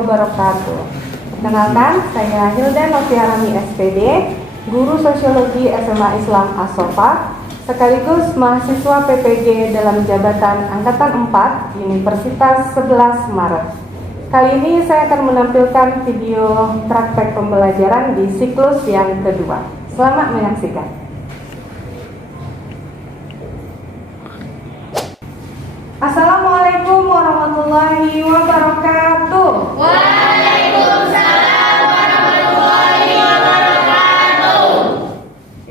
wabarakatuh. Perkenalkan, saya Hilda Noviarani SPD, Guru Sosiologi SMA Islam As-Sofa, sekaligus mahasiswa PPG dalam jabatan Angkatan 4 Universitas 11 Maret. Kali ini saya akan menampilkan video praktek pembelajaran di siklus yang kedua. Selamat menyaksikan. Assalamualaikum warahmatullahi wabarakatuh. Waalaikumsalam warahmatullahi wabarakatuh.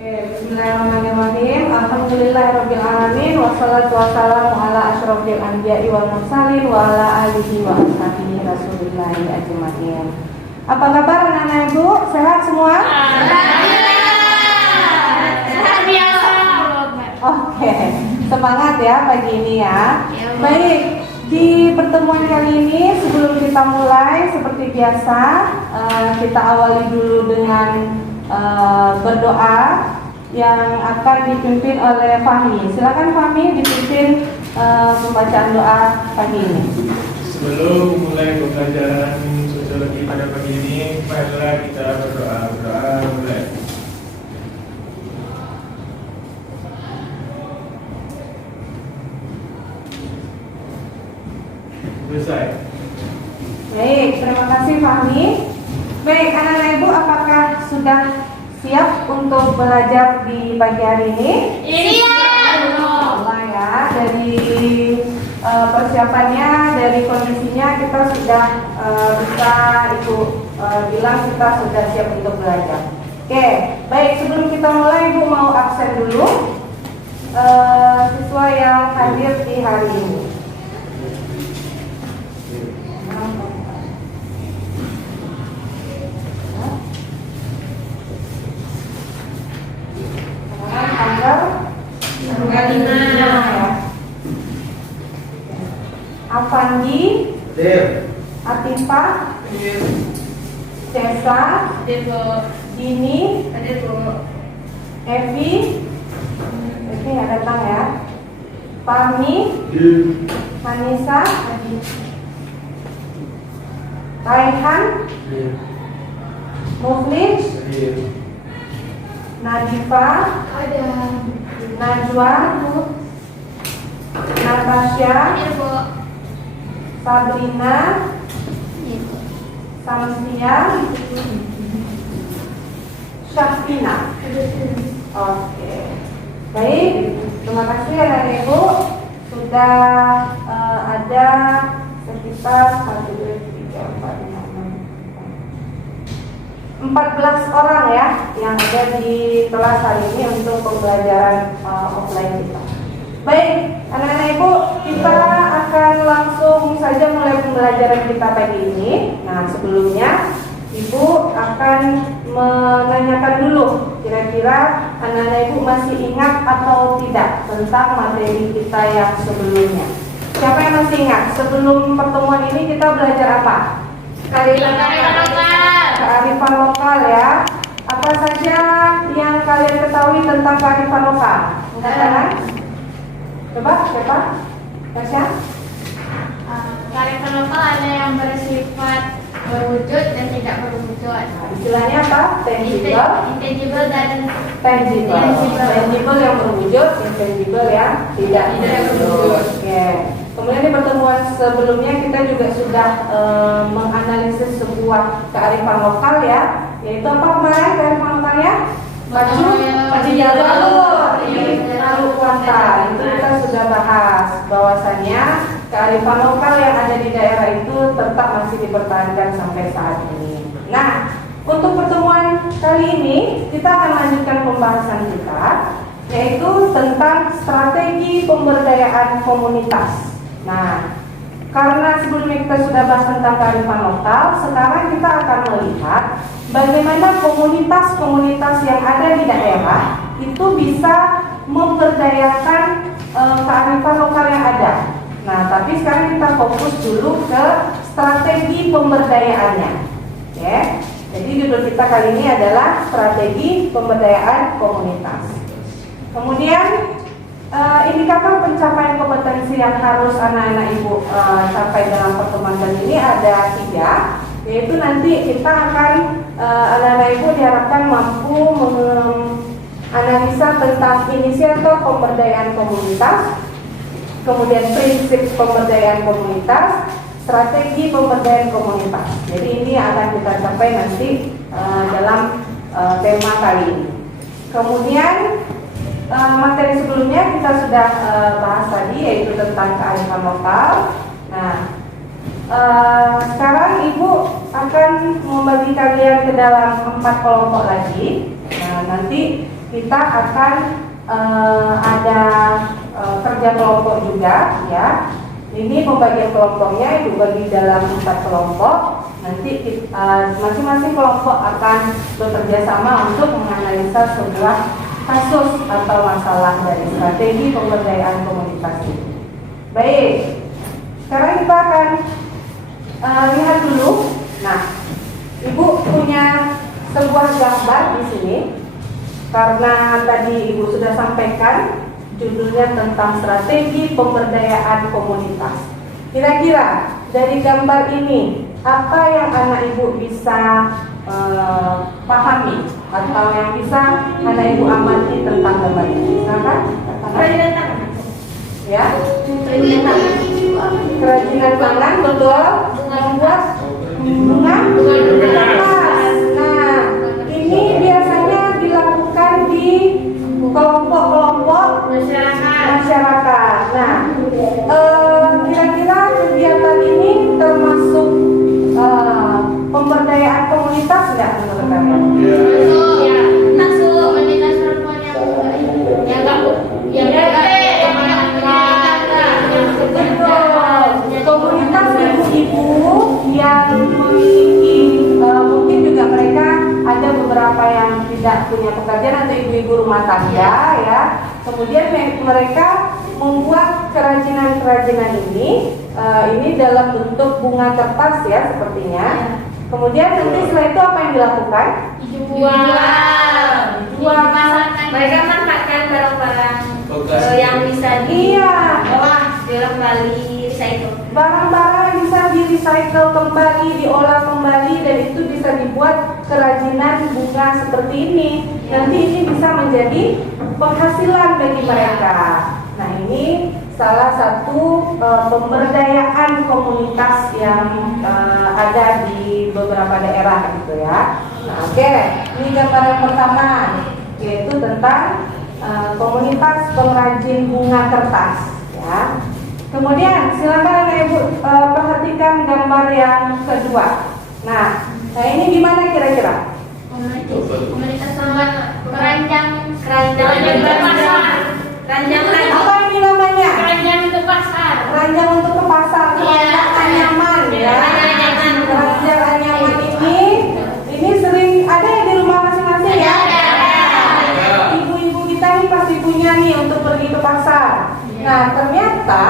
Bismillahirrahmanirrahim. Alhamdulillahirrabbilalamin. Wassalatu wassalamu ala asyrofil anbiya'i wal mursalin wa ala alihi wa ashabihi rasulillahi ajma'in. Apa kabar anak-anak ibu? Sehat semua? Sehat biasa. Oke, semangat ya pagi ini ya. Baik, di pertemuan kali ini sebelum kita mulai seperti biasa kita awali dulu dengan berdoa yang akan dipimpin oleh Fahmi. Silakan Fahmi dipimpin pembacaan doa pagi ini. Sebelum mulai pembelajaran sosiologi pada pagi ini, marilah kita berdoa. Mulai. Selesai. Baik, terima kasih Fahmi. Baik, anak-anak ibu, apakah sudah siap untuk belajar di pagi hari ini? Iya. Allah ya, dari persiapannya, dari kondisinya kita sudah bisa ibu bilang kita sudah siap untuk belajar. Oke, baik, sebelum kita mulai ibu mau absen dulu siswa yang hadir di hari ini. Tanggal 5 ya. Afandi, Atifah, Cesa, Dini, Evi nggak datang ya. Fahmi, Manisa, Raihan, Muflis, Nadifa, Najwa, Natasha, Sabrina, Samsia, Syafina. Oke, baik. Terima kasih anak ibu. Sudah ada sekitar 1, 2, 3, 4, 5, 14 orang ya yang ada di kelas hari ini untuk pembelajaran offline kita. Baik, anak-anak ibu, kita akan langsung saja mulai pembelajaran kita pagi ini. Nah, sebelumnya ibu akan menanyakan dulu kira-kira anak-anak ibu masih ingat atau tidak tentang materi kita yang sebelumnya. Siapa yang masih ingat? Sebelum pertemuan ini kita belajar apa? Kearifan lokal ya. Apa saja yang kalian ketahui tentang kearifan lokal? Katakan. Coba siapa? Tasya? Kearifan lokal ada yang bersifat berwujud dan tidak berwujud. Istilahnya apa? Tangible, Intangible dan tangible. Tangible yang berwujud, intangible yang tidak berwujud. Oke. Kemudian di pertemuan sebelumnya kita juga sudah menganalisis sebuah kearifan lokal ya, yaitu apa kemarin kearifan lokalnya? Pacu jalur, lalu kuanta. Itu kita sudah bahas bahwasannya kearifan lokal yang ada di daerah itu tetap masih dipertahankan sampai saat ini. Nah, untuk pertemuan kali ini kita akan lanjutkan pembahasan kita, yaitu tentang strategi pemberdayaan komunitas. Nah, karena sebelumnya kita sudah bahas tentang kearifan lokal, sekarang kita akan melihat bagaimana komunitas-komunitas yang ada di daerah itu bisa memberdayakan kearifan lokal yang ada. Nah, tapi sekarang kita fokus dulu ke strategi pemberdayaannya. Oke. Jadi judul kita kali ini adalah strategi pemberdayaan komunitas. Kemudian indikator pencapaian kompetensi yang harus anak-anak ibu capai dalam pertemuan kali ini ada 3, yaitu nanti kita akan anak-anak ibu diharapkan mampu menganalisa tentang inisiator pemberdayaan komunitas, kemudian prinsip pemberdayaan komunitas, strategi pemberdayaan komunitas. Jadi ini akan kita capai nanti dalam tema kali ini. Kemudian materi sebelumnya kita sudah bahas tadi, yaitu tentang kearifan lokal. Nah, sekarang Ibu akan membagi kalian ke dalam 4 kelompok lagi. Nah, nanti kita akan ada kerja kelompok juga, ya. Ini pembagian kelompoknya Ibu bagi dalam 4 kelompok. Nanti masing-masing kelompok akan bekerja sama untuk menganalisa sebuah kasus atau masalah dari strategi pemberdayaan komunitas ini. Baik, sekarang kita akan lihat dulu. Nah, Ibu punya sebuah gambar di sini karena tadi Ibu sudah sampaikan judulnya tentang strategi pemberdayaan komunitas. Kira-kira dari gambar ini apa yang anak Ibu bisa pahami atau yang bisa anak Ibu amati tentang gambar ini? Silakan. Ya, kerajinan tangan, betul. Membuat bunga kertas. Nah, ini biasanya dilakukan di kelompok-kelompok masyarakat. Nah, kira-kira kegiatan ini termasuk pemberdayaan komunitas nggak menurut kalian? Ya, masuk komunitas perempuan yang komunitas ibu-ibu yang memiliki mungkin juga mereka ada beberapa yang tidak punya pekerjaan atau ibu-ibu rumah tangga, ya. Kemudian mereka membuat kerajinan-kerajinan ini dalam bentuk bunga kertas, ya, sepertinya. Kemudian nanti setelah itu apa yang dilakukan? Dijual. Mereka manfaatkan barang-barang yang bisa diolah kembali, recycle. Barang-barang yang bisa di-recycle kembali, diolah kembali, dan itu bisa dibuat kerajinan bunga seperti ini. Nanti ini bisa menjadi penghasilan bagi mereka. Nah, ini salah satu pemberdayaan komunitas yang ada di beberapa daerah gitu, ya. Nah, oke. Ini gambar yang pertama, yaitu tentang komunitas pengrajin bunga kertas, ya. Kemudian silakan Ibu perhatikan gambar yang kedua. Nah, ini gimana kira-kira? Komunitas keranjang Apa ini namanya? keranjang ke pasar. Keranjang untuk ke pasar, keranjang anyaman, ya. Keranjang anyaman ini sering ada ya di rumah masing-masing, ya. Ibu-ibu kita ini pasti punya nih untuk pergi ke pasar. Nah, ternyata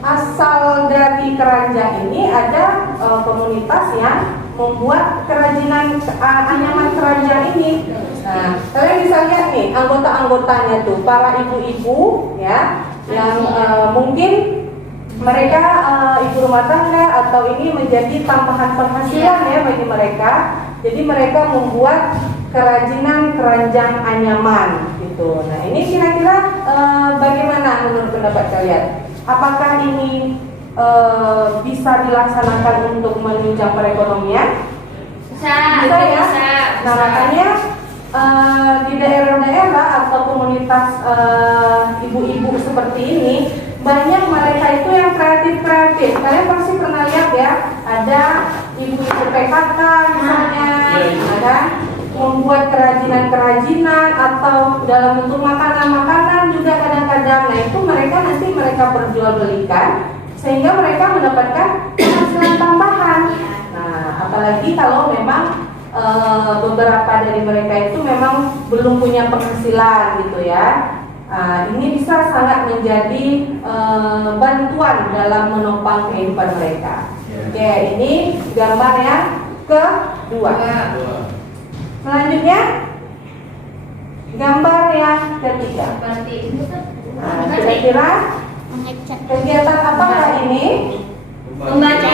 asal dari keranjang ini ada komunitas yang membuat kerajinan anyaman keranjang ini. Nah, kalian bisa lihat nih anggota-anggotanya tuh, para ibu-ibu, ya, yang mungkin mereka ibu rumah tangga atau ini menjadi tambahan penghasilan, ya, bagi mereka. Jadi mereka membuat kerajinan keranjang anyaman gitu. Nah, ini kira-kira bagaimana menurut pendapat kalian? Apakah ini bisa dilaksanakan untuk menunjang perekonomian? Bisa, ya. bisa. Nah, makanya di daerah-daerah atau komunitas ibu-ibu seperti ini, banyak mereka itu yang kreatif-kreatif. Kalian pasti pernah lihat, ya, ada ibu-ibu PKK misalnya, ada membuat kerajinan-kerajinan atau dalam bentuk makanan-makanan juga kadang-kadang. Nah, itu mereka perjualbelikan sehingga mereka mendapatkan penghasilan tambahan. Nah, apalagi kalau memang beberapa dari mereka itu memang belum punya penghasilan gitu, ya. Ini bisa sangat menjadi bantuan dalam menopang kehidupan mereka. Oke, ini gambar yang kedua. Selanjutnya gambar yang ketiga. Nah, kira-kira Mengecat. kegiatan apakah ini? Membatik.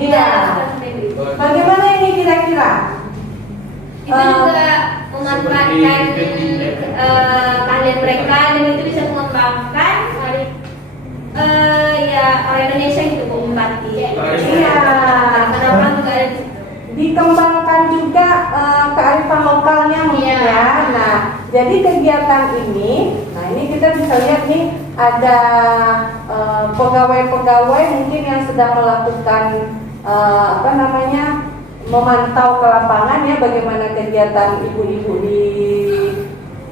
Iya. Bagaimana ini kira-kira? Itu juga memanfaatkan keahlian mereka dan itu bisa mengembangkan ya orang Indonesia gitu membatik. Iya. Kenapa juga ada di situ? Dikembangkan juga kearifan lokalnya mungkin Iya. ya. Nah, jadi kegiatan ini, nah ini kita bisa lihat nih ada pegawai-pegawai mungkin yang sedang melakukan memantau ke lapangan ya bagaimana kegiatan ibu-ibu di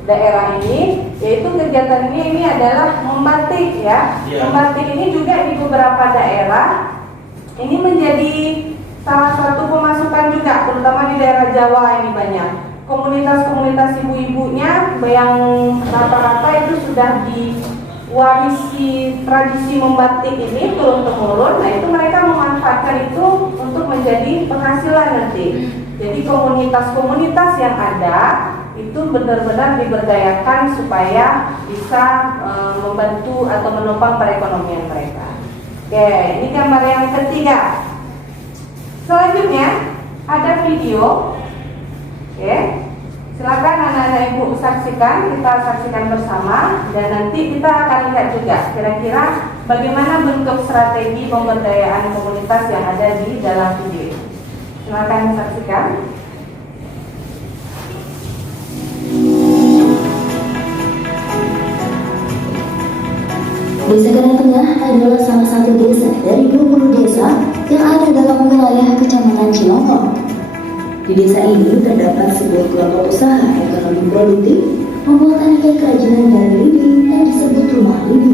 daerah ini, yaitu kegiatan ini adalah membatik ya. Iya. Membatik ini juga di beberapa daerah ini menjadi salah satu pemasukan juga, terutama di daerah Jawa ini banyak. Komunitas-komunitas ibu-ibunya yang rata-rata itu sudah diwarisi tradisi membatik ini turun-temurun. Nah itu mereka memanfaatkan itu untuk menjadi penghasilan nanti. Jadi komunitas-komunitas yang ada itu benar-benar diberdayakan supaya bisa membantu atau menopang perekonomian mereka. Oke, ini gambar yang ketiga. Selanjutnya ada video. Oke, silakan anak-anak ibu saksikan, kita saksikan bersama dan nanti kita akan lihat juga kira-kira bagaimana bentuk strategi pemberdayaan komunitas yang ada di dalam video. Silakan saksikan. Desa Karang Tengah adalah salah satu desa dari 20 desa yang ada dalam wilayah Kecamatan Cilongok. Di desa ini terdapat sebuah kelompok usaha ekonomi produktif membuat aneka kerajinan dari lidi yang disebut rumah lidi.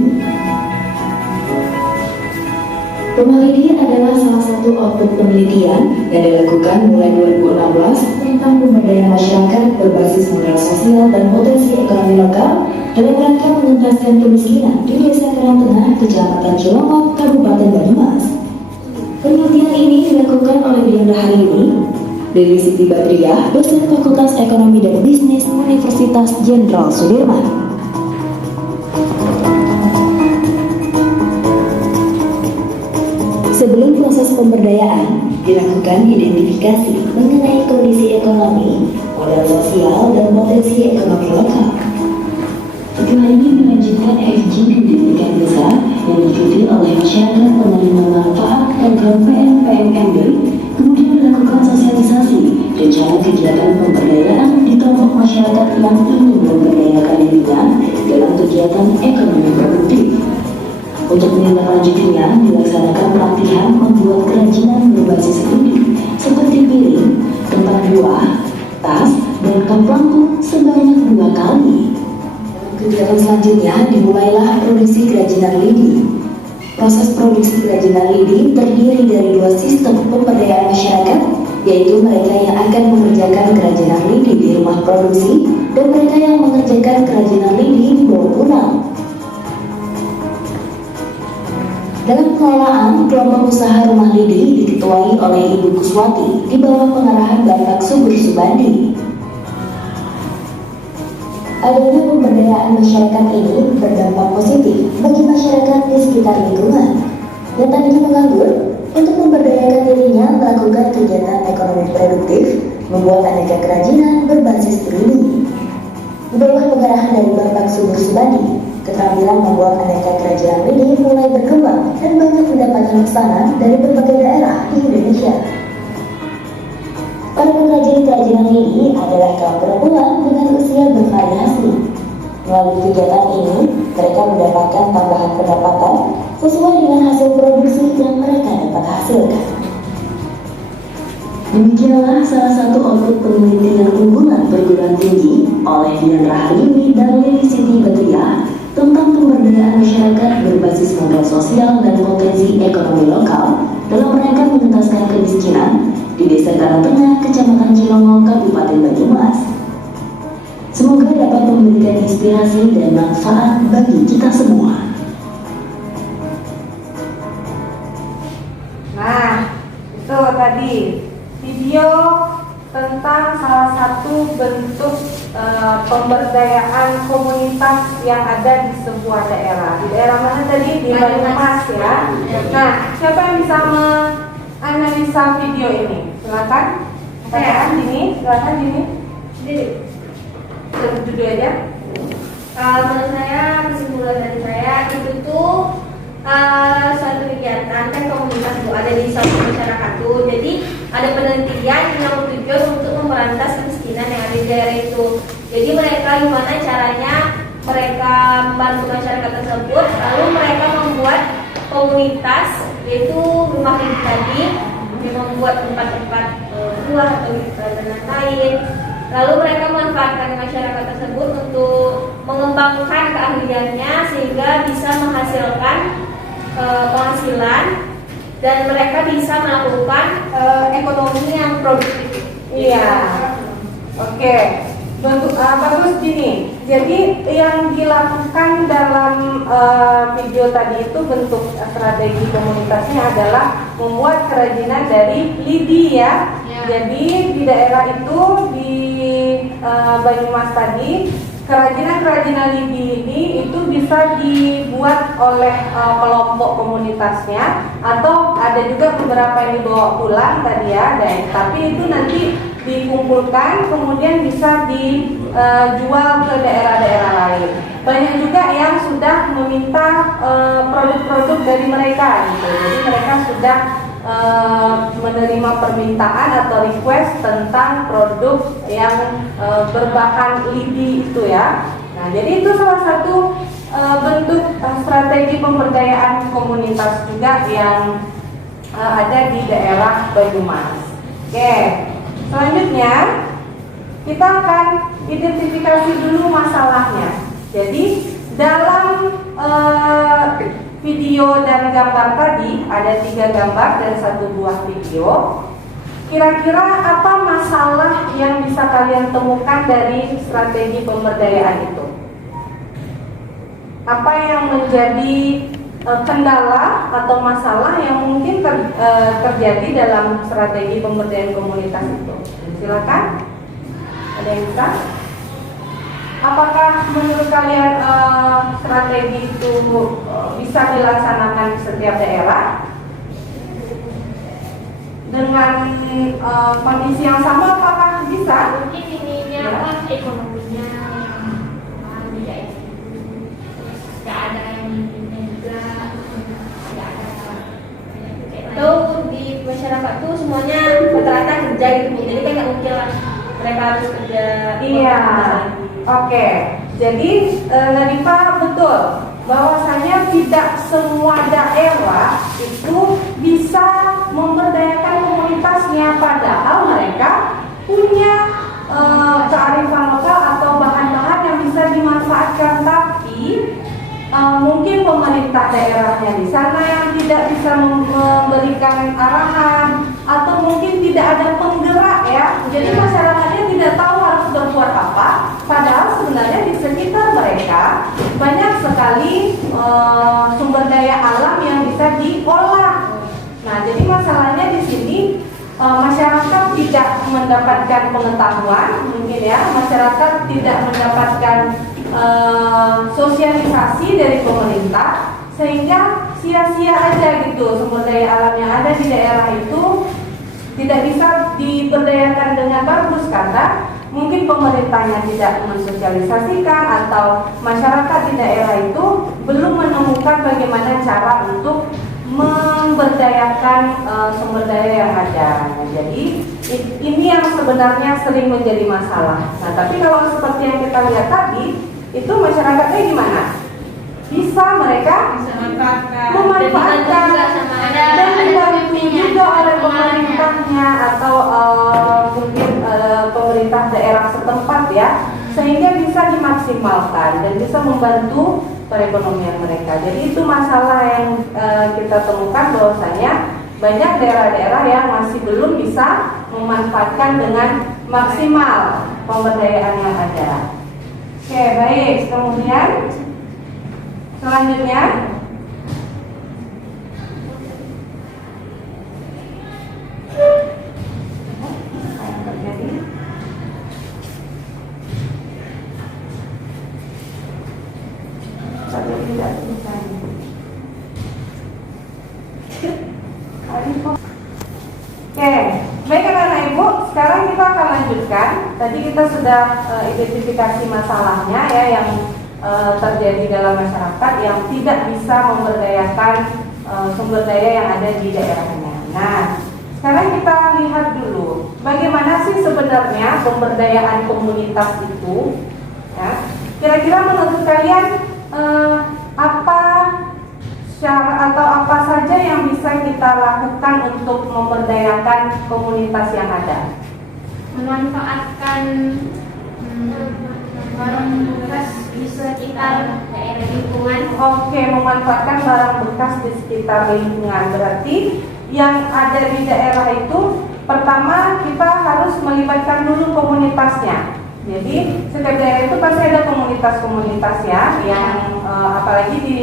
Rumah lidi adalah salah satu output penelitian yang dilakukan mulai 2016 tentang pemberdayaan masyarakat berbasis modal sosial dan potensi ekonomi lokal dalam rangka mengentaskan kemiskinan di Desa Karang Tengah, Kecamatan Cilongok, Kabupaten Banyumas. Penelitian ini dilakukan oleh Dian Raharini, Dewi Siti Badriah, dosen Fakultas Ekonomi dan Bisnis Universitas Jenderal Sudirman. Sebelum proses pemberdayaan, dilakukan identifikasi mengenai kondisi ekonomi, modal sosial, dan potensi ekonomi lokal. Setelah ini melanjutkan EFG pendidikan desa yang diikuti oleh masyarakat penerima manfaat program PMPMMB, kemudian dilakukan sosialisasi rencana kegiatan pemberdayaan di kelompok masyarakat yang ingin memberdayakan dirinya dalam kegiatan ekonomi produktif. Untuk menindaklanjutinya, dilaksanakan pelatihan membuat kerajinan berbasis lidi seperti piring, tempat buah, tas, dan kap lampu sebanyak 2 kali. Kegiatan selanjutnya dimulailah produksi kerajinan lidi. Proses produksi kerajinan lidi terdiri dari 2 sistem pemberdayaan masyarakat, yaitu mereka yang akan mengerjakan kerajinan lidi di rumah produksi dan mereka yang mengerjakan kerajinan lidi di bawah pulang. Dalam pengelolaan, kelompok usaha rumah lidi diketuai oleh Ibu Kuswati di bawah pengarahan Bapak Subur Subandi. Adanya pemberdayaan masyarakat ini berdampak positif bagi masyarakat di sekitar lingkungan yang tadinya menganggur untuk memberdayakan dirinya melakukan kegiatan ekonomi produktif, membuat aneka kerajinan berbasis lidi. Di bawah pengarahan dari Bapak Subur Subandi, keterampilan membuat aneka kerajinan lidi mulai berkembang dan banyak mendapatkan pesanan dari berbagai daerah di Indonesia. Para pengrajin kerajinan lidi adalah kaum perempuan dengan usia bervariasi. Melalui kegiatan ini, mereka mendapatkan tambahan pendapatan sesuai dengan hasil produksi yang mereka dapat hasilkan. Demikianlah salah satu output penelitian unggulan perguruan tinggi oleh Dian Raharini dan Dewi Siti Badriah tentang pemberdayaan masyarakat berbasis modal sosial dan potensi ekonomi lokal dalam rangka mengentaskan kemiskinan di Desa Karang Tengah, Kecamatan Cilongok, Kabupaten Banyumas. Semoga dapat memberikan inspirasi dan manfaat bagi kita semua. Nah, itu tadi video tentang salah satu bentuk pemberdayaan komunitas yang ada di sebuah daerah. Di daerah mana tadi? Di Banyumas ya. Nah, siapa yang bisa menganalisa video ini? Silakan. Pertanyaan Dini, silakan Dini. Judul aja. Menurut saya, kesimpulan dari saya itu tuh suatu kegiatan kan komunitas tuh ada di suatu masyarakat tuh. Jadi ada penelitian yang bertujuan untuk memberantas kemiskinan yang ada di daerah itu. Jadi mereka gimana caranya mereka membantu masyarakat tersebut, lalu mereka membuat komunitas yaitu rumah kredit tadi, membuat tempat-tempat buah atau dan lain-lain. Lalu mereka memanfaatkan masyarakat tersebut untuk mengembangkan keahliannya sehingga bisa menghasilkan penghasilan dan mereka bisa melakukan ekonomi yang produktif. Iya. Oke. Bagus gini. Jadi yang dilakukan dalam video tadi itu bentuk strategi komunitasnya adalah membuat kerajinan dari lidi ya. Jadi di daerah itu di Banyumas tadi kerajinan lidi ini itu bisa dibuat oleh kelompok komunitasnya atau ada juga beberapa yang dibawa pulang tadi ya, tapi itu nanti dikumpulkan kemudian bisa dijual ke daerah-daerah lain. Banyak juga yang sudah meminta produk-produk dari mereka gitu. Jadi mereka sudah menerima permintaan atau request tentang produk yang berbahan lidi itu ya. Nah, jadi itu salah satu bentuk strategi pemberdayaan komunitas juga yang ada di daerah Banyumas. Oke, selanjutnya kita akan identifikasi dulu masalahnya. Jadi dalam video dan gambar tadi ada 3 gambar dan 1 buah video. Kira-kira apa masalah yang bisa kalian temukan dari strategi pemberdayaan itu? Apa yang menjadi kendala atau masalah yang mungkin terjadi dalam strategi pemberdayaan komunitas itu? Silakan. Ada yang bisa? Apakah menurut kalian strategi itu bisa dilaksanakan di setiap daerah dengan kondisi yang sama? Apakah bisa? Mungkin ininya apa ekonominya tidak ada yang juga tidak ada atau di masyarakat tuh semuanya rata-rata kerja gitu, jadi kan nggak mungkin lah mereka harus kerja. Iya. Oke, jadi Nadifa betul bahwasanya tidak semua daerah itu bisa memberdayakan komunitasnya, padahal mereka punya kearifan lokal atau bahan-bahan yang bisa dimanfaatkan, tapi mungkin pemerintah daerahnya di sana yang tidak bisa memberikan arahan atau mungkin tidak ada penggerak ya, jadi masyarakatnya tidak tahu harus berbuat apa. Padahal sebenarnya di sekitar mereka banyak sekali sumber daya alam yang bisa diolah. Nah, jadi masalahnya di sini masyarakat tidak mendapatkan pengetahuan, mungkin ya, masyarakat tidak mendapatkan sosialisasi dari pemerintah, sehingga sia-sia aja gitu sumber daya alam yang ada di daerah itu tidak bisa diberdayakan dengan bagus karena mungkin pemerintahnya tidak mensosialisasikan atau masyarakat di daerah itu belum menemukan bagaimana cara untuk memberdayakan sumber daya yang ada. Nah, jadi ini yang sebenarnya sering menjadi masalah. Nah, tapi kalau seperti yang kita lihat tadi, itu masyarakatnya gimana? Bisa mereka memanfaatkan dan dibantu juga oleh pemerintahnya atau mungkin pemerintah daerah setempat ya, sehingga bisa dimaksimalkan dan bisa membantu perekonomian mereka. Jadi itu masalah yang kita temukan bahwasanya banyak daerah-daerah yang masih belum bisa memanfaatkan dengan maksimal pemberdayaan yang ada. Oke, baik. Kemudian selanjutnya apa yang terjadi? sekarang kita akan lanjutkan. Tadi kita sudah identifikasi masalahnya ya yang terjadi dalam masyarakat yang tidak bisa memberdayakan sumber daya yang ada di daerahnya. Nah, sekarang kita lihat dulu bagaimana sih sebenarnya pemberdayaan komunitas itu. Ya. Kira-kira menurut kalian apa cara atau apa saja yang bisa kita lakukan untuk memberdayakan komunitas yang ada? Memanfaatkan barang bekas di sekitar daerah lingkungan. Oke, memanfaatkan barang bekas di sekitar lingkungan. Berarti yang ada di daerah itu pertama kita harus melibatkan dulu komunitasnya. Jadi setiap daerah itu pasti ada komunitas-komunitas ya yang apalagi di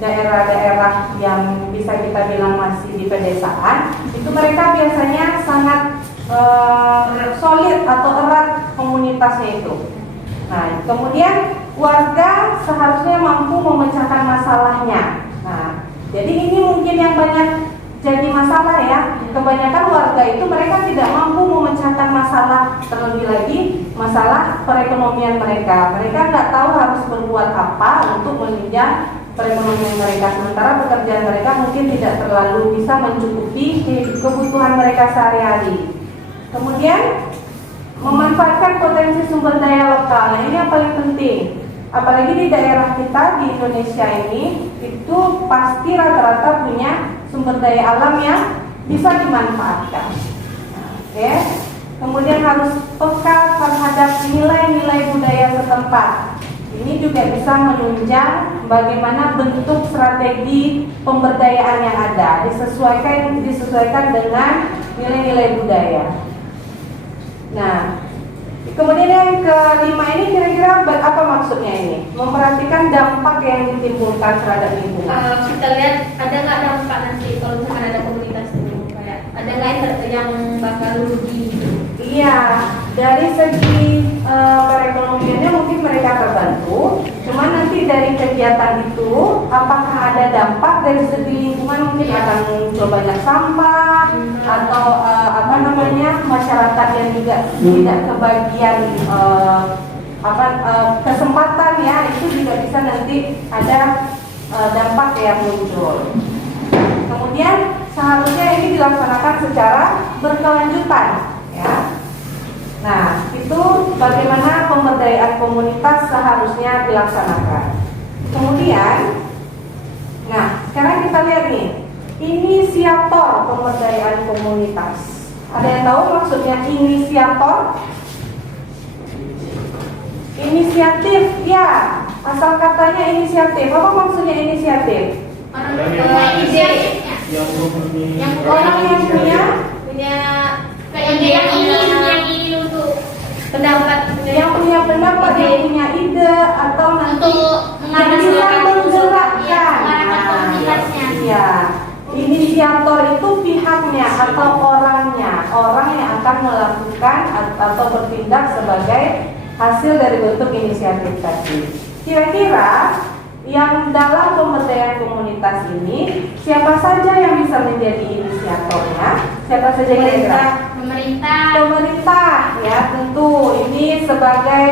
daerah-daerah yang bisa kita bilang masih di pedesaan, itu mereka biasanya sangat solid atau erat komunitasnya itu. Nah, kemudian warga seharusnya mampu memecahkan masalahnya. Nah, jadi ini mungkin yang banyak jadi masalah ya. Kebanyakan warga itu mereka tidak mampu memecahkan masalah, terlebih lagi masalah perekonomian mereka. Mereka nggak tahu harus berbuat apa untuk menunjang perekonomian mereka. Sementara pekerjaan mereka mungkin tidak terlalu bisa mencukupi kebutuhan mereka sehari-hari. Kemudian memanfaatkan potensi sumber daya lokal. Nah, ini yang paling penting. Apalagi di daerah kita di Indonesia ini itu pasti rata-rata punya sumber daya alam yang bisa dimanfaatkan. Oke. Kemudian harus peka terhadap nilai-nilai budaya setempat. Ini juga bisa menunjang bagaimana bentuk strategi pemberdayaan yang ada, disesuaikan dengan nilai-nilai budaya. Nah, kemudian yang kelima ini kira-kira apa maksudnya ini? Memperhatikan dampak yang ditimbulkan terhadap lingkungan. Kita lihat ada nggak dampak nanti kalau misalkan ada komunitas itu, kayak ada nggak yang bakal rugi? Iya, dari segi perekonomiannya mungkin mereka terbantu. Cuma nanti dari kegiatan itu, apakah ada dampak dari segi lingkungan? Mungkin akan muncul banyak sampah atau masyarakat yang juga tidak kebagian kesempatan ya, itu juga bisa nanti ada dampak yang muncul. Kemudian seharusnya ini dilaksanakan secara berkelanjutan ya. Nah, itu bagaimana pemberdayaan komunitas seharusnya dilaksanakan. Kemudian, nah sekarang kita lihat nih, inisiator pemberdayaan komunitas. Ada yang tahu maksudnya inisiator? Inisiatif, ya. Asal katanya inisiatif. Apa maksudnya inisiatif? Orang yang punya ide, Orang yang punya yang ingin untuk pendapat, yang punya pendapat, yang punya ide atau nanti untuk yang bisa menggerakkan. komunitasnya. Iya. Inisiator itu pihaknya atau orangnya, orang yang akan melakukan atau bertindak sebagai hasil dari bentuk inisiatif tadi. Kira-kira yang dalam pemberdayaan komunitas ini siapa saja yang bisa menjadi inisiatornya? Siapa saja kira-kira? Pemerintah ya, tentu ini sebagai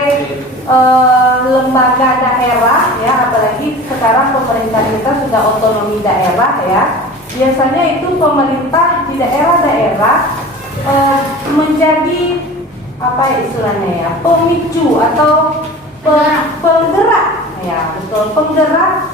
lembaga daerah ya, apalagi sekarang pemerintah kita sudah otonomi daerah ya. Biasanya itu pemerintah di daerah-daerah menjadi apa istilahnya ya, pemicu atau penggerak ya, betul, penggerak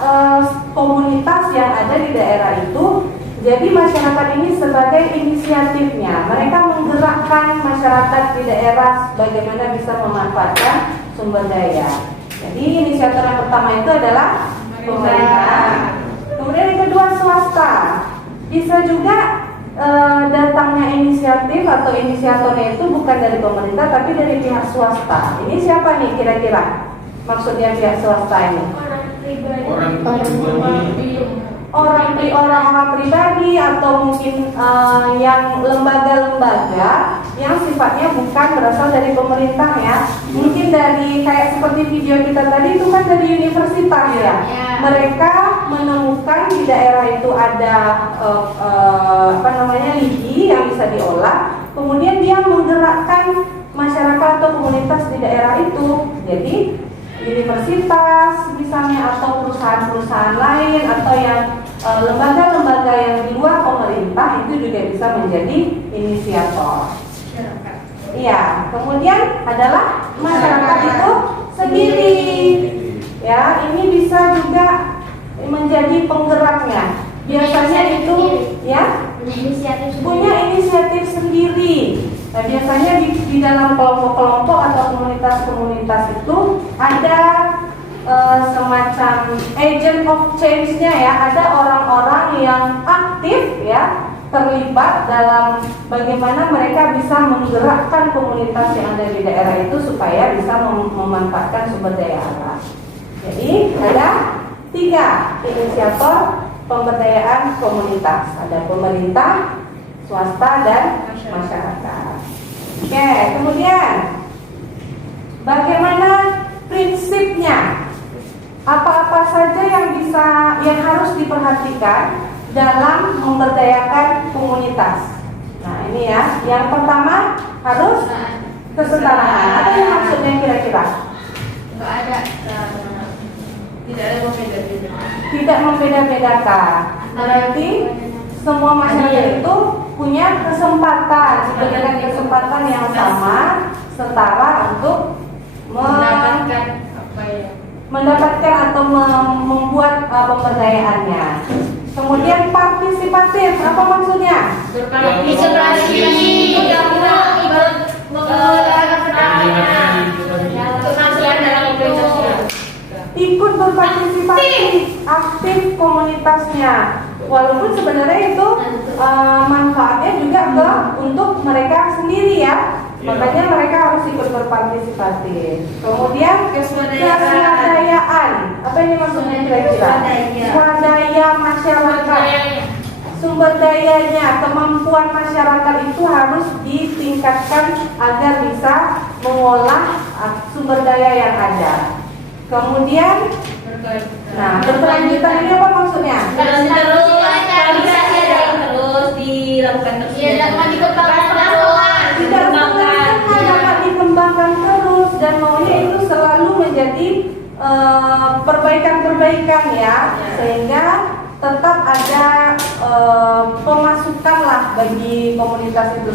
komunitas yang ada di daerah itu. Jadi masyarakat ini sebagai inisiatifnya, mereka menggerakkan masyarakat di daerah bagaimana bisa memanfaatkan sumber daya. Jadi inisiator yang pertama itu adalah pemerintah. Kemudian yang kedua swasta. Bisa juga datangnya inisiatif atau inisiatornya itu bukan dari pemerintah tapi dari pihak swasta. Ini siapa nih kira-kira? Maksudnya pihak swasta ini? Orang pribadi atau mungkin yang lembaga-lembaga yang sifatnya bukan berasal dari pemerintah ya. Mungkin dari kayak seperti video kita tadi itu kan dari universitas ya. Mereka menemukan di daerah itu ada lidi yang bisa diolah, kemudian dia menggerakkan masyarakat atau komunitas di daerah itu. Jadi universitas misalnya atau perusahaan-perusahaan lain atau yang lembaga-lembaga yang di luar pemerintah itu juga bisa menjadi inisiator. Iya, kemudian adalah masyarakat itu sendiri. Ya, ini bisa juga menjadi penggeraknya. Biasanya itu ya punya inisiatif sendiri. Nah, biasanya di dalam kelompok-kelompok atau komunitas-komunitas itu ada semacam agent of change-nya ya, ada orang-orang yang aktif ya, terlibat dalam bagaimana mereka bisa menggerakkan komunitas yang ada di daerah itu supaya bisa memanfaatkan sumber daya alam. Jadi ada 3 inisiator pemberdayaan komunitas, ada pemerintah, swasta, dan masyarakat. Oke, kemudian bagaimana prinsipnya? Apa-apa saja yang harus diperhatikan dalam memberdayakan komunitas. Nah, ini ya. Yang pertama harus kesetaraan. Apa yang maksudnya kira-kira? Enggak ada. Tidak ada membeda-bedakan. Tidak membeda-bedakan. Berarti semua masyarakat itu punya kesempatan, diberikan kesempatan yang sama, setara untuk mendapatkan atau membuat pemberdayaannya. Kemudian partisipatif, apa maksudnya? Berpartisipasi, ikut berpartisipasi aktif komunitasnya, walaupun sebenarnya itu manfaatnya juga untuk mereka sendiri ya. Makanya mereka harus ikut berpartisipasi. Kemudian keswadayaan. Apa ini maksudnya kira-kira? Swadaya masyarakat. Sumber dayanya, kemampuan masyarakat itu harus ditingkatkan agar bisa mengolah sumber daya yang ada. Kemudian, berkelanjutan ini apa maksudnya? Terus dilakukan terus. Dapat dikembangkan terus dan maunya itu selalu menjadi perbaikan-perbaikan ya, sehingga tetap ada pemasukan lah bagi komunitas itu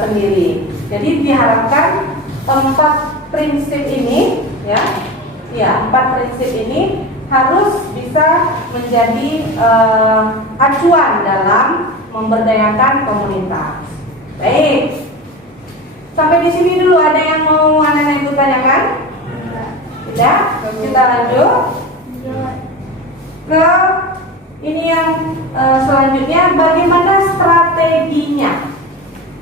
sendiri. Jadi diharapkan 4 prinsip ini ya, 4 prinsip ini harus bisa menjadi acuan dalam memberdayakan komunitas. Baik. Sampai di sini dulu, ada yang mau anak-anak ibu tanyakan? Tidak? Kita lanjut ke ini yang selanjutnya, bagaimana strateginya?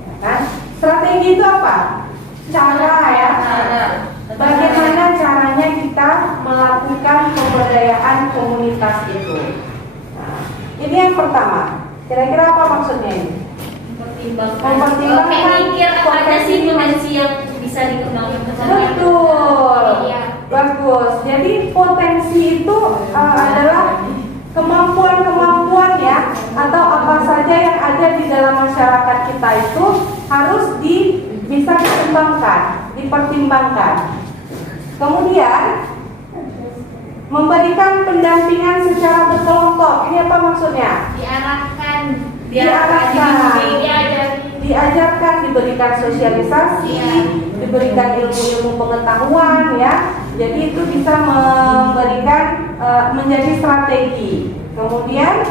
Ya kan? Strategi itu apa? Cara ya. Bagaimana caranya kita melakukan pemberdayaan komunitas itu? Nah, ini yang pertama. Kira-kira apa maksudnya ini? Mempertimbangkan potensi yang bisa dikembangkan. Betul. Bagus. Jadi potensi itu adalah kemampuan-kemampuan ya, atau apa saja yang ada di dalam masyarakat kita itu harus bisa dikembangkan, dipertimbangkan. Kemudian memberikan pendampingan secara berkelompok. Ini apa maksudnya? Diajarkan, diberikan sosialisasi, diberikan ilmu-ilmu pengetahuan ya. Jadi itu bisa memberikan menjadi strategi. Kemudian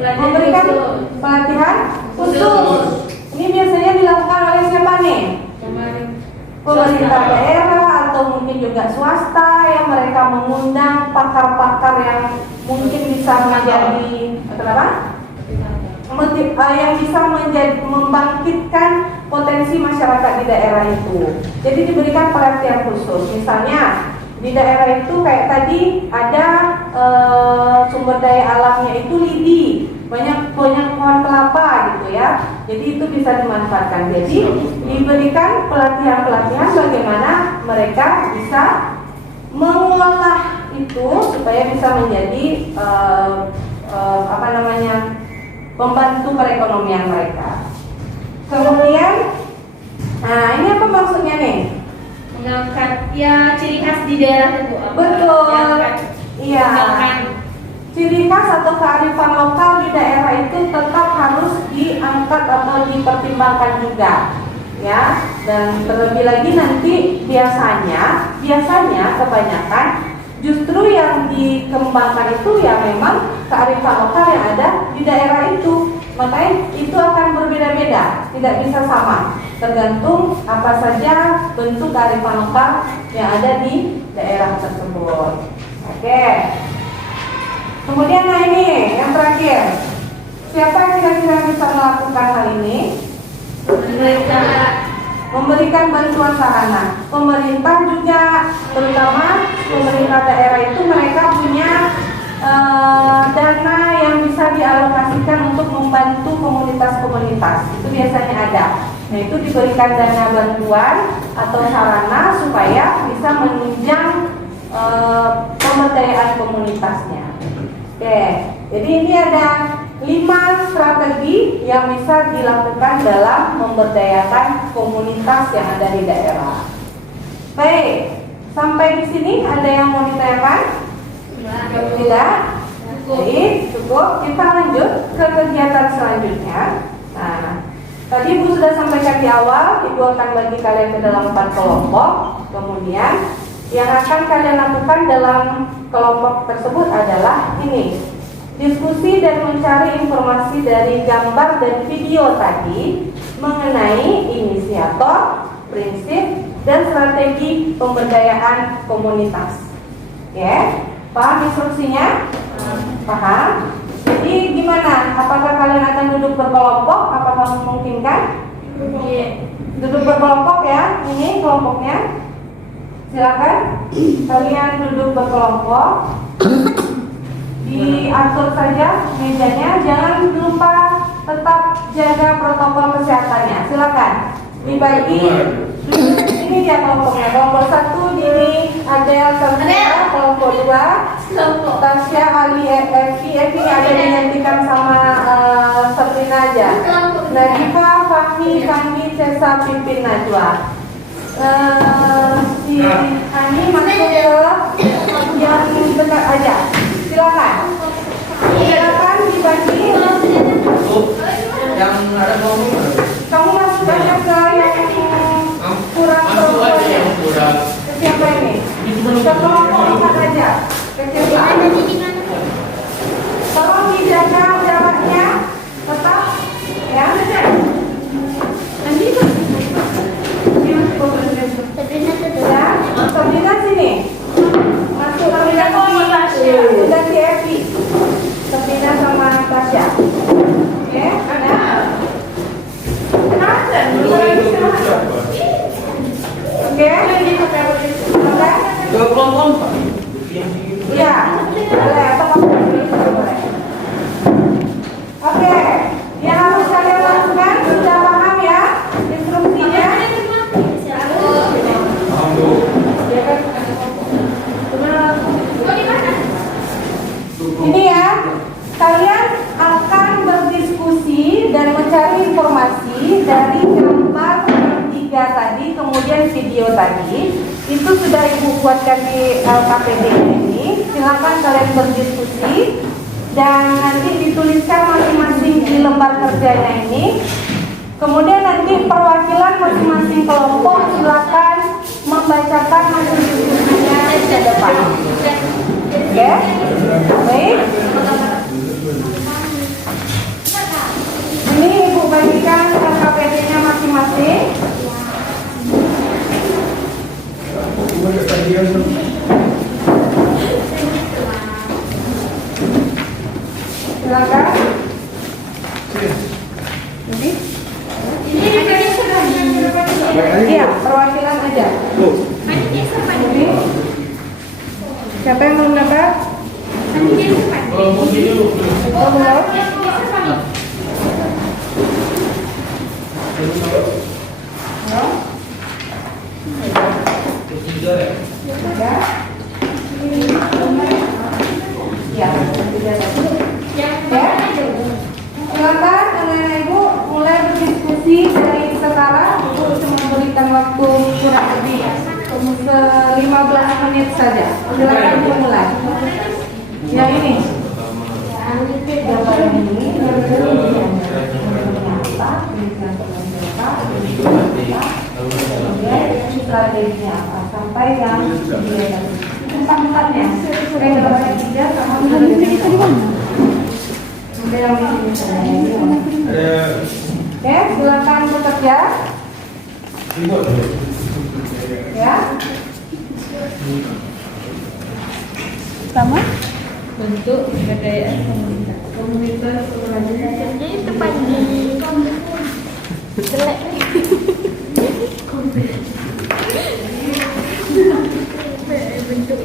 memberikan pelatihan khusus. Ini biasanya dilakukan oleh siapa nih? Pemerintah daerah atau mungkin juga swasta ya, mereka mengundang pakar-pakar yang mungkin bisa menjadi yang bisa membangkitkan potensi masyarakat di daerah itu. Jadi diberikan pelatihan khusus. Misalnya di daerah itu kayak tadi ada sumber daya alamnya itu lidi, banyak pohon kelapa gitu ya. Jadi itu bisa dimanfaatkan. Jadi diberikan pelatihan-pelatihan bagaimana mereka bisa mengolah itu supaya bisa menjadi pembantu perekonomian mereka. Kemudian, nah ini apa maksudnya nih? Mengangkat ya ciri khas di daerah itu. Betul. Iya. Mengangkat Ciri khas atau kearifan lokal di daerah itu tetap harus diangkat atau dipertimbangkan juga, ya. Dan terlebih lagi nanti biasanya kebanyakan justru yang dikembangkan itu ya memang kearifan lokal yang ada di daerah itu. Makanya itu akan berbeda-beda, tidak bisa sama, tergantung apa saja bentuk kearifan lokal yang ada di daerah tersebut. Oke. Kemudian nah ini yang terakhir, siapa yang kira-kira bisa melakukan hal ini? Memberikan bantuan sarana. Pemerintah juga, terutama pemerintah daerah itu mereka punya dana yang bisa dialokasikan untuk membantu komunitas-komunitas. Itu biasanya ada. Nah itu diberikan dana bantuan atau sarana supaya bisa menunjang pemberdayaan komunitasnya. Oke, jadi ini ada 5 strategi yang bisa dilakukan dalam memberdayakan komunitas yang ada di daerah. Baik, sampai di sini ada yang mau ditanyakan? Tidak? Jadi cukup, kita lanjut ke kegiatan selanjutnya. Nah, tadi Ibu sudah sampaikan di awal, Ibu akan bagi kalian ke dalam 4 kelompok. Kemudian yang akan kalian lakukan dalam kelompok tersebut adalah ini, diskusi dan mencari informasi dari gambar dan video tadi mengenai inisiator, prinsip, dan strategi pemberdayaan komunitas. Ya, paham instruksinya? Paham? Jadi gimana? Apakah kalian akan duduk berkelompok? Apakah memungkinkan? Duduk berkelompok ya, ini kelompoknya. Silakan kalian duduk berkelompok. Diatur saja mejanya, jangan lupa tetap jaga protokol kesehatannya. Silakan dibagi. Ini dia kelompoknya. Kelompok 1 Dini, Adel, Samira. Kelompok 2 Tasya, Ali, Evi ada digantikan sama Sabrina aja. Nadifa, Fahmi, Kandi, Cesa, Pimpin, Najwa. Si Ani masuk ke yang dekat aja. Silakan dibagi. Yang ada kelompok. Kamu masuk aja ke yang kurang kurang. ke siapa ini? Ke kelompok 4 aja. Ke siapa? Tolong dijaga jaraknya tetap ya. Nanti ya, Sabrina sini. Masuk Sabrina dan si Evi. Sabrina sama Tasya. Oke, ada. Oke. Dua kelompok. Iya. Boleh atau boleh. Oke. Yang harus kalian lakukan sudah paham ya instruksinya? Ini ya, kalian akan berdiskusi dan mencari informasi dari gambar 3 tadi, kemudian video tadi. Itu sudah Ibu buatkan di KPD ini. Silakan kalian berdiskusi dan nanti dituliskan masing-masing di lembar kerjanya ini. Kemudian nanti perwakilan masing-masing kelompok silakan membacakan hasil diskusinya ke depan. Oke, baik. Ini Ibu bagikan ke KPD-nya masing-masing. Silakan. Iya, perwakilan aja. Ini siapa yang belum dapat? Kelompok ini dulu. Oh, belum? Ya. Ini kegiatan tadi. Yang Ya. Silakan anak-anak Ibu mulai berdiskusi dari sekarang. Ibu cuma memberikan waktu kurang lebih 15 menit saja. Silakan dimulai. Yang ini. Gambar yang ini. Yang kedua apa? Strateginya apa? Sampai yang empat-empatnya. Kayak gambar yang 3 sama sampai yang ini. Oke, silakan bekerja. Ya. Sama bentuk kebudayaan komunitas pengrajin itu pagi. Jelek. Bentuk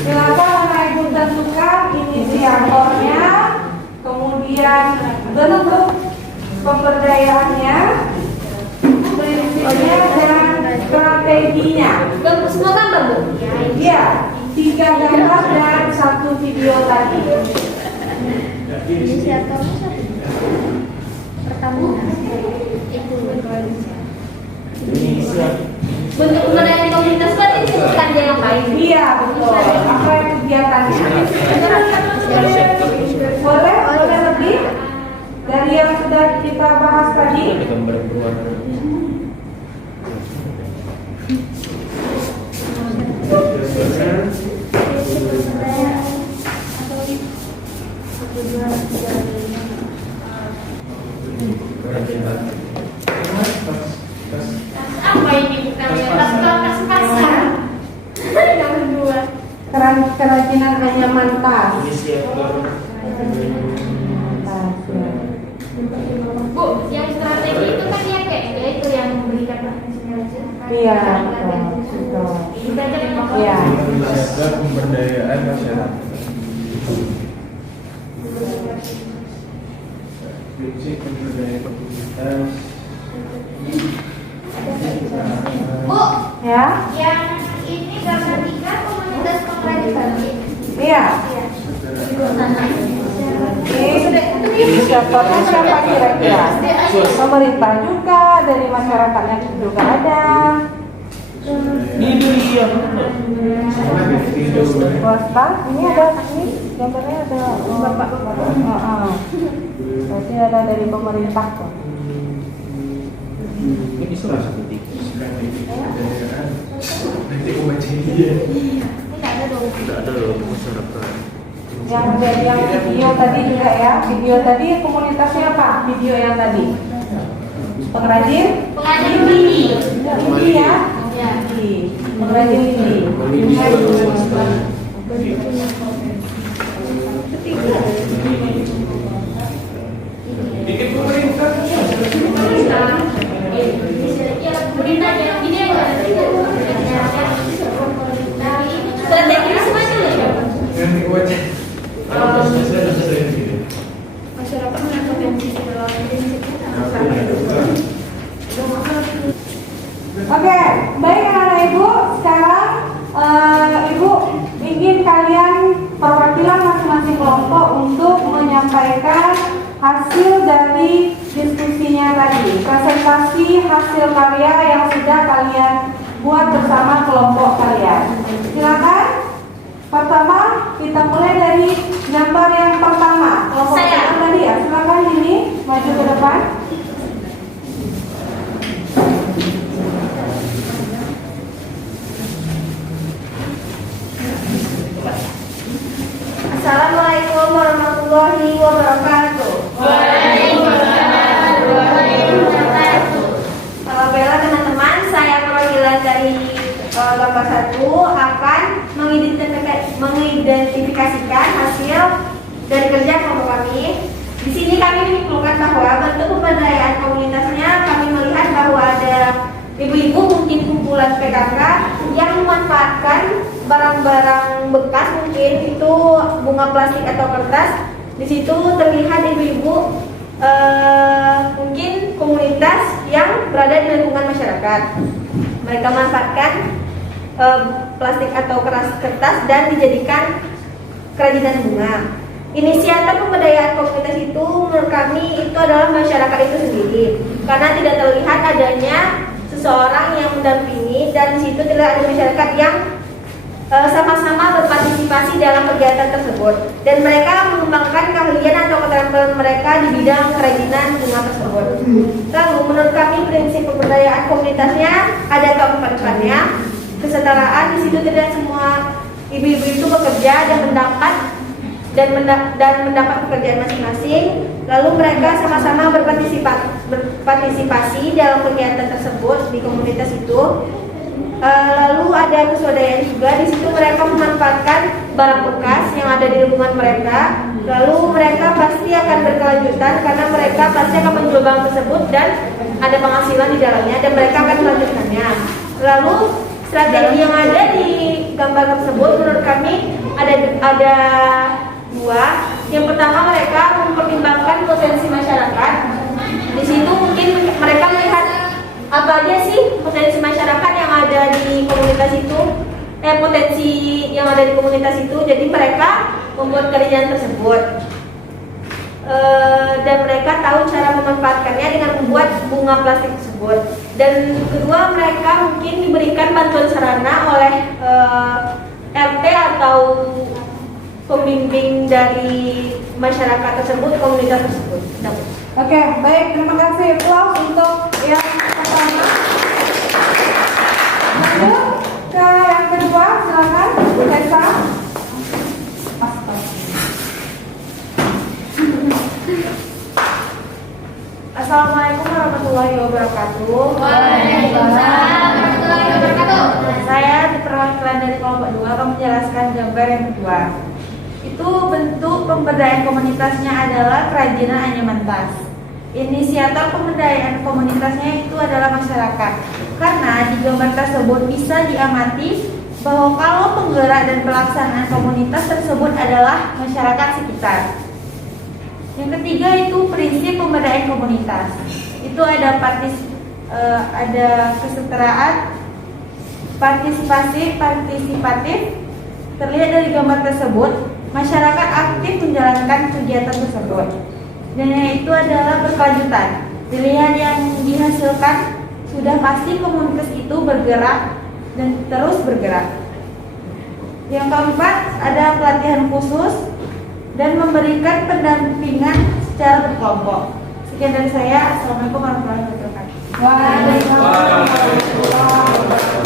silakan anak Ibu tentukan inisiatornya, kemudian bentuk pemberdayaannya, prinsipnya dan strateginya. Semua gambar, Bu? Ya, 3 gambar dan 1 video tadi. Inisiator pertama itu bentuk pemberdayaan di komunitas berarti disebutkan dia yang baik. Iya, betul. Apa yang kegiatannya? Boleh lebih dari yang sudah kita bahas tadi? Apa ini bukan ya? Tas pasar. Yang kedua. Kerajinan anyaman tas. Bu, yang strategi itu kan ya kayak dia itu yang memberikan Iya, betul. Kita jadi Iya. Menjaga pemberdayaan masyarakat. Prinsip pemberdayaan komunitas. Bu, Ya, yang ini gambar 3 komunitas pengrajin. iya. Inisiatornya siapa kira-kira? Pemerintah juga, dari masyarakatnya juga ada. Swasta, ini ada ini gambarnya ada bapak. Berarti ada dari pemerintah kok. Ini salah satu tikus. Nanti aku baca dia. Tidak ada dong. Tidak ada loh masyarakat. Yang video tadi juga ya. Video tadi komunitasnya apa? Video yang tadi. Pengrajin? Pengrajin lidi. Lidi ya. Ya. Lidi. Pengrajin lidi. Dikit pemerintah. Strategi semua itu loh. Nanti aku baca. Masyarakat menangkap yang di dalam Oke, baik anak-anak Ibu. Sekarang Ibu ingin kalian perwakilan masing-masing kelompok untuk menyampaikan hasil dari diskusinya tadi, presentasi hasil karya yang sudah kalian buat bersama kelompok kalian. Silakan. Pertama, kita mulai dari gambar yang pertama. Kelompok Saya. kita tadi ya. Silakan ini maju ke depan. Assalamualaikum warahmatullahi wabarakatuh. Bella teman-teman, saya perwakilan dari gambar 1 akan mengidentifikasikan hasil dari kerja kelompok kami. Di sini kami menyimpulkan bahwa bentuk pemberdayaan komunitasnya kami melihat bahwa ada ibu-ibu mungkin kumpulan PKK yang memanfaatkan barang-barang bekas, mungkin itu bunga plastik atau kertas. Di situ terlihat ibu-ibu mungkin komunitas yang berada di lingkungan masyarakat. Mereka manfaatkan plastik atau kertas dan dijadikan kerajinan bunga. Inisiator pemberdayaan komunitas itu menurut kami itu adalah masyarakat itu sendiri, karena tidak terlihat adanya seseorang yang mendampingi dan di situ tidak ada masyarakat yang sama-sama berpartisipasi dalam kegiatan tersebut dan mereka mengembangkan keahlian atau keterampilan mereka di bidang kerajinan bunga tersebut. Lalu menurut kami prinsip pemberdayaan komunitasnya ada keempat-empatnya. Kesetaraan, di situ tidak semua ibu-ibu itu bekerja dan mendapat pekerjaan masing-masing. Lalu mereka sama-sama berpartisipasi dalam kegiatan tersebut di komunitas itu. Lalu ada keswadayaan juga, di situ mereka memanfaatkan barang bekas yang ada di lingkungan mereka. Lalu mereka pasti akan berkelanjutan karena mereka pasti akan menjual barang tersebut dan ada penghasilan di dalamnya dan mereka akan melanjutkannya. Lalu strategi yang ada di gambar tersebut menurut kami ada dua. Yang pertama, mereka mempertimbangkan potensi masyarakat. Di situ mungkin mereka melihat apa aja sih potensi masyarakat yang ada di komunitas itu, potensi yang ada di komunitas itu. Jadi mereka membuat kerajinan tersebut dan mereka tahu cara memanfaatkannya dengan membuat bunga plastik tersebut. Dan kedua, mereka mungkin diberikan bantuan sarana oleh RT atau pembimbing dari masyarakat tersebut, komunitas tersebut. Oke, baik, terima kasih. Applause untuk yang pertama. Lanjut ke yang kedua, silakan Tessa. Assalamualaikum warahmatullahi wabarakatuh. Waalaikumsalam warahmatullahi wabarakatuh. Saya di perwakilan dari kelompok 2 akan menjelaskan gambar yang kedua. Itu bentuk pemberdayaan komunitasnya adalah kerajinan anyaman tas. Inisiator pemberdayaan komunitasnya itu adalah masyarakat. Karena di gambar tersebut bisa diamati bahwa kalau penggerak dan pelaksanaan komunitas tersebut adalah masyarakat sekitar. Yang ketiga itu prinsip pemberdayaan komunitas. Itu ada kesetaraan, partisipatif. Terlihat dari gambar tersebut, masyarakat aktif menjalankan kegiatan tersebut. Dan yang itu adalah berkelanjutan. Pilihan yang dihasilkan sudah pasti komunitas itu bergerak dan terus bergerak. Yang keempat, ada pelatihan khusus dan memberikan pendampingan secara berkelompok. Sekian dari saya. Assalamualaikum warahmatullahi wabarakatuh. Waalaikumsalam warahmatullahi wabarakatuh.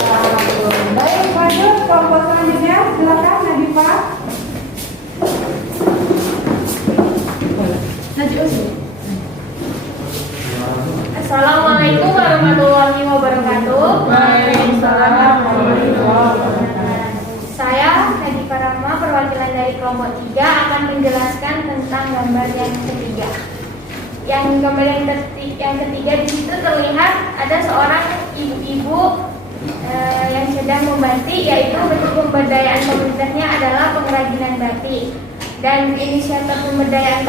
Baik, lanjut kelompok selanjutnya. Silakan Nadifa. Assalamualaikum warahmatullahi wabarakatuh. Waalaikumsalam warahmatullahi wabarakatuh. Saya Nadifa Rahma, perwakilan dari kelompok 3 akan menjelaskan tentang gambar yang ketiga. Yang gambar yang ketiga di situ terlihat ada seorang ibu-ibu yang sedang membatik, yaitu bentuk pemberdayaan komunitasnya adalah pengrajinan batik. Dan inisiator pemberdayaan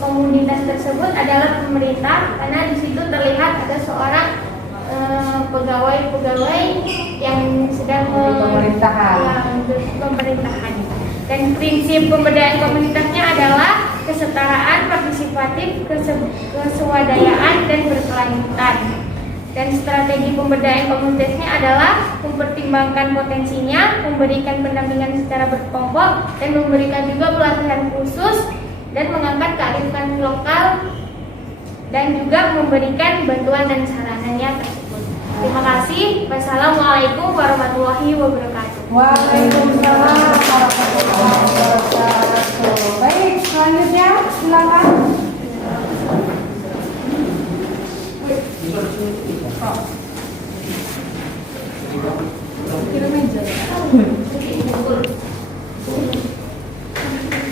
komunitas tersebut adalah pemerintah, karena di situ terlihat ada seorang pegawai yang sedang pemerintahan. Dan prinsip pemberdayaan komunitasnya adalah kesetaraan, partisipatif, kesewadayaan, dan berkelanjutan. Dan strategi pemberdayaan komunitasnya adalah mempertimbangkan potensinya, memberikan pendampingan secara berkelompok, dan memberikan juga pelatihan khusus dan mengangkat kearifan lokal dan juga memberikan bantuan dan sarananya tersebut. Terima kasih. Wassalamualaikum warahmatullahi wabarakatuh. Waalaikumsalam warahmatullahi wabarakatuh. Baik, selanjutnya silakan.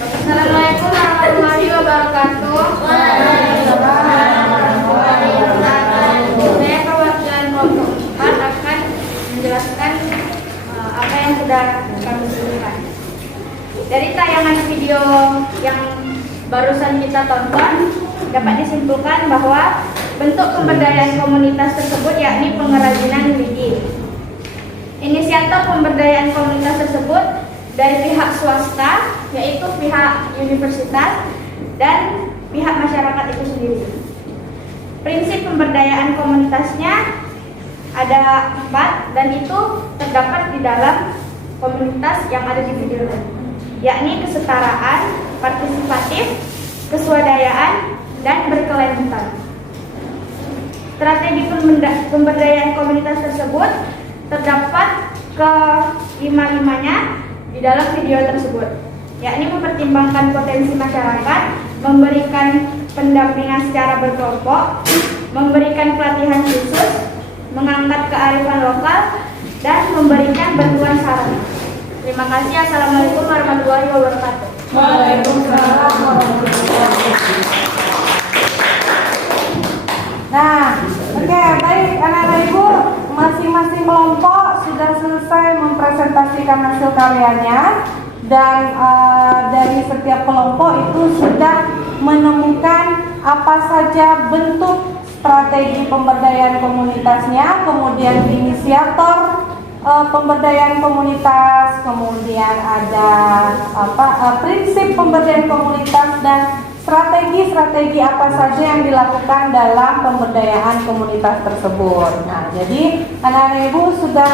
Assalamualaikum warahmatullahi wabarakatuh. Saya perwakilan kelompok 4 akan menjelaskan apa yang sudah kami sebutkan. Dari tayangan video yang barusan kita tonton, dapat disimpulkan bahwa bentuk pemberdayaan komunitas tersebut yakni pengrajinan lidi. Inisiator pemberdayaan komunitas tersebut dari pihak swasta, yaitu pihak universitas dan pihak masyarakat itu sendiri. Prinsip pemberdayaan komunitasnya ada 4 dan itu terdapat di dalam komunitas yang ada di video ini, yakni kesetaraan, partisipatif, keswadayaan, dan berkelanjutan. Strategi pemberdayaan komunitas tersebut terdapat ke-5-nya di dalam video tersebut, yakni mempertimbangkan potensi masyarakat, memberikan pendampingan secara berkelompok, memberikan pelatihan khusus, mengangkat kearifan lokal, dan memberikan bantuan saran. Terima kasih. Assalamualaikum warahmatullahi wabarakatuh. Waalaikumsalam warahmatullahi wabarakatuh. Nah, oke, baik anak-anak ibu, masing-masing kelompok sudah selesai mempresentasikan hasil karyanya dan dari setiap kelompok itu sudah menemukan apa saja bentuk strategi pemberdayaan komunitasnya, kemudian inisiator pemberdayaan komunitas, kemudian ada prinsip pemberdayaan komunitas dan strategi-strategi apa saja yang dilakukan dalam pemberdayaan komunitas tersebut. Nah, jadi anak-anak ibu sudah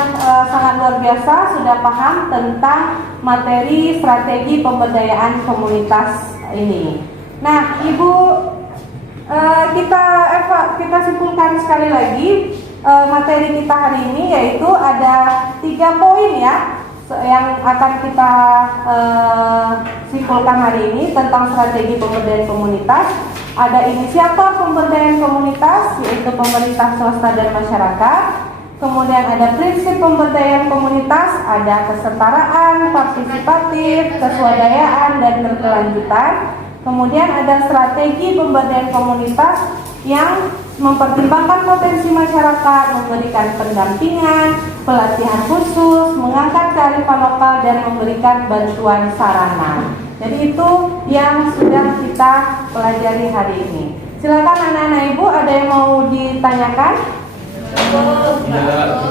sangat luar biasa, sudah paham tentang materi strategi pemberdayaan komunitas ini. Nah, ibu, kita simpulkan sekali lagi materi kita hari ini, yaitu ada 3 poin ya yang akan kita simpulkan hari ini tentang strategi pemberdayaan komunitas. Ada inisiator pemberdayaan komunitas, yaitu pemerintah, swasta, dan masyarakat. Kemudian ada prinsip pemberdayaan komunitas, ada kesetaraan, partisipatif, keswadayaan, dan berkelanjutan. Kemudian ada strategi pemberdayaan komunitas yang mempertimbangkan potensi masyarakat, memberikan pendampingan, pelatihan khusus, mengangkat kearifan lokal, dan memberikan bantuan sarana. Jadi itu yang sudah kita pelajari hari ini. Silakan anak-anak ibu, ada yang mau ditanyakan?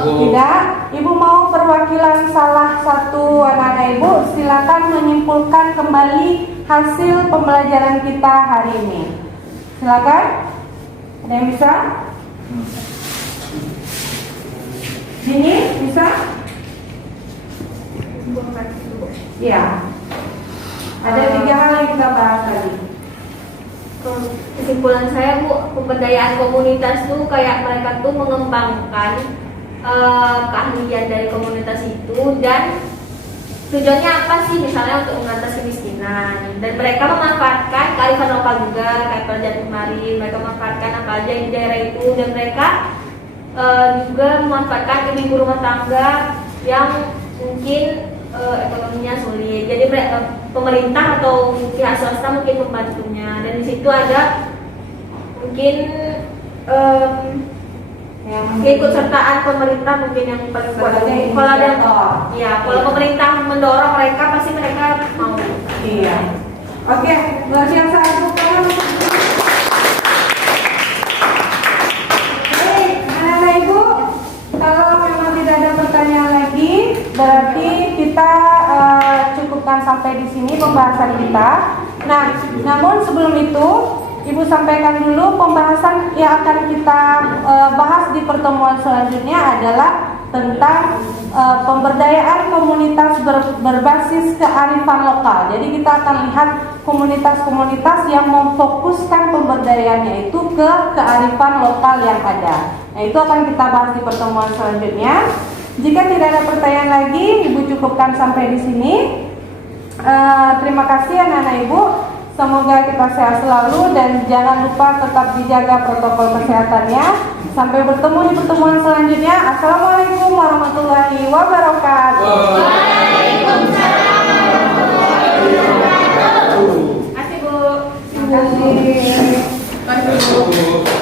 Tidak. Ibu mau perwakilan salah satu anak-anak ibu, silakan menyimpulkan kembali hasil pembelajaran kita hari ini. Silakan. Ada yang bisa? Ini bisa? Ya. Ada 3 hal yang kita bahas tadi. Kesimpulan saya, Bu, pemberdayaan komunitas tuh kayak mereka tuh mengembangkan keahlian dari komunitas itu, dan tujuannya apa sih? Misalnya untuk mengatasi kemiskinan, dan mereka memanfaatkan kearifan lokal juga, kayak kerjaan kemarin mereka memanfaatkan apa aja di daerah itu, dan mereka juga memanfaatkan ibu rumah tangga yang mungkin ekonominya sulit. Jadi pemerintah atau pihak swasta mungkin membantunya, dan di situ ada mungkin keikutsertaan pemerintah mungkin yang paling penting. Kalau ada, ya kalau pemerintah mendorong mereka, pasti mereka mau. Iya. Oke, luar biasa. Baik, anak-anak ibu, kalau memang tidak ada pertanyaan lagi, berarti kita cukupkan sampai di sini pembahasan kita. Nah, namun sebelum itu, Ibu sampaikan dulu pembahasan yang akan kita bahas di pertemuan selanjutnya adalah tentang pemberdayaan komunitas berbasis kearifan lokal. Jadi kita akan lihat komunitas-komunitas yang memfokuskan pemberdayaannya itu ke kearifan lokal yang ada. Nah, itu akan kita bahas di pertemuan selanjutnya. Jika tidak ada pertanyaan lagi, Ibu cukupkan sampai di sini. Terima kasih anak-anak Ibu. Semoga kita sehat selalu dan jangan lupa tetap dijaga protokol kesehatannya. Sampai bertemu di pertemuan selanjutnya. Assalamualaikum warahmatullahi wabarakatuh. Waalaikumsalam warahmatullahi wabarakatuh. Terima kasih, Bu. Terima kasih.